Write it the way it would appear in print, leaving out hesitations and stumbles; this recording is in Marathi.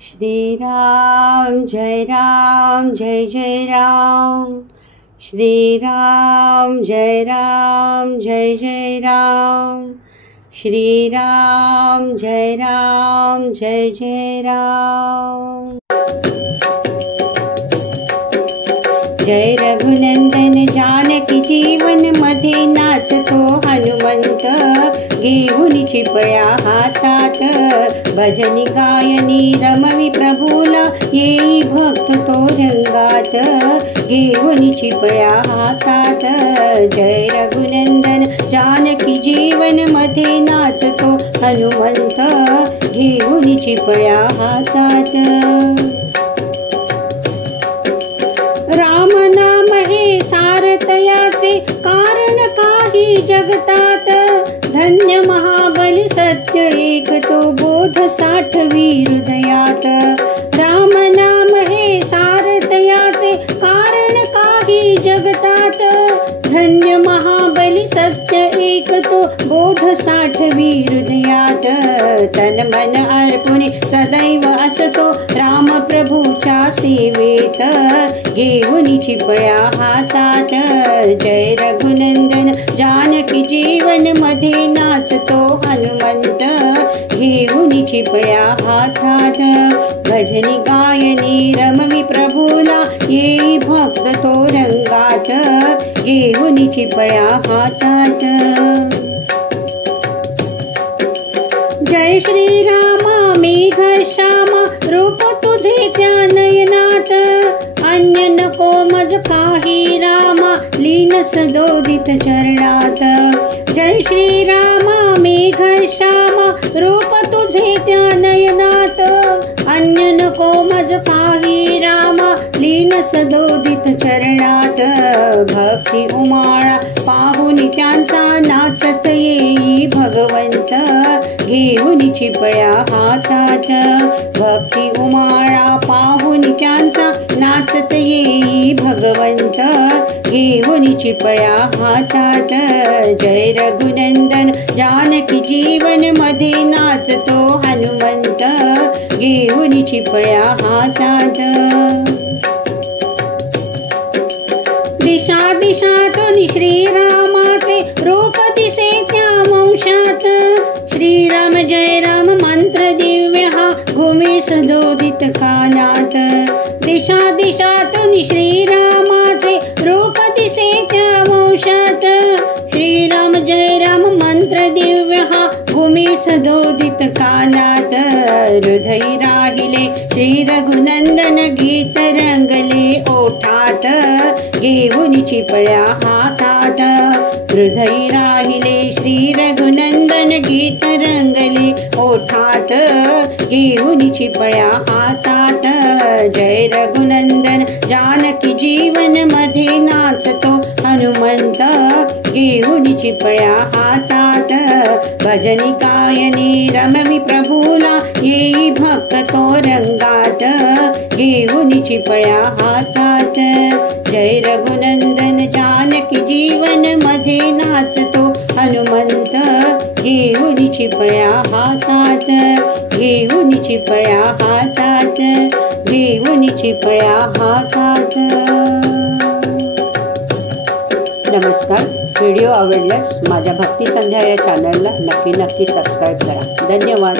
श्री राम जय जय राम। श्री राम जय जय राम। श्री राम जय जय राम। जय रघुनंदन जानकी जीवन मध्ये नाचतो हनुमंत, घेऊन चिपळ्या हातात भजनी गायनी रमवी प्रभूला, येई भक्त तो रंगात घेऊन चिपळ्या हातात। जय रघुनंदन जानकी जीवन मध्ये नाचतो हनुमंत, घेऊन चिपळ्या हातात। राम नाम हे सारतयाचे कारण काही जगतात, धन्य महाबली सत्य एक तो बोध साठवी हृदयात। राम नाम हे सारतयाचे कारण काही जगतात, धन्य महाबली सत्य एक तो बोध साठवी हृदयात। तन मन अर्पुनी सदैव असतो राम प्रभूच्या सेवेत, घेऊन चिपळ्या हातात। जय रघुनंदन जानकी जीवन मध्ये नाचतो हनुमंत, घेऊन चिपळ्या हातात भजनी गायनी रमवी प्रभूला, येई भक्त तो रंगात घेऊन चिपळ्या हातात। जय श्री रामा मेघ श्यामा रूप तुझे त्या नयनात, अन्य नको मज काही रामा लीन सदोदित चरणात। जय श्री रामा मेघ श्यामा रूप तुझे त्या नयनात, अन्य नको मज काही रामा लीन सदोदित चरणात। भक्ती उमाळा पाहुनी त्यांचा नाचत येई भगवंत, घेऊन चिपळ्या हातात। भक्ती उमाळा पाहुनी त्यांचा नाचत येई भगवंत, घेऊन चिपळ्या हातात। जय रघुनंदन जानकी जीवन मध्ये नाचतो हनुमंत, घेऊन चिपळ्या हातात। दिशा दिशातून श्रीरामाचे रूप दिसे त्या वंशात, श्रीराम जय राम मंत्र दिव्य हा घुमे सदोदित कानात। दिशा दिशातून श्रीरामाचे रूप दिसे त्या वंशात, श्रीराम जय राम मंत्र दिव्य हा घुमे सदोदित कानात। हृदय राहिले श्री रघुनंदन गीत रंगले ओठात, घेऊन चिपळ्या हातात। हृदय राहिले श्री रघुनंदन गीत रंगले ओठात, घेऊन चिपळ्या हातात। जय रघुनंदन जानकी जीवन मध्ये नाचतो हनुमंत, घेऊन चिपळ्या हातात भजनी गायनी रमवी प्रभूला, येई भक्त तो रंगात घेऊन चिपळ्या हातात। जय रघुनंदन जानकी जीवन मध्ये नाचतो हनुमंत, घेऊन चिपळ्या हातात। घेऊन चिपळ्या हातात, घेऊन चिपळ्या हातात। नमस्कार. व्हिडिओ आवडल्यास माझ्या भक्ती संध्या या चॅनलला नक्की सबस्क्राईब करा. धन्यवाद.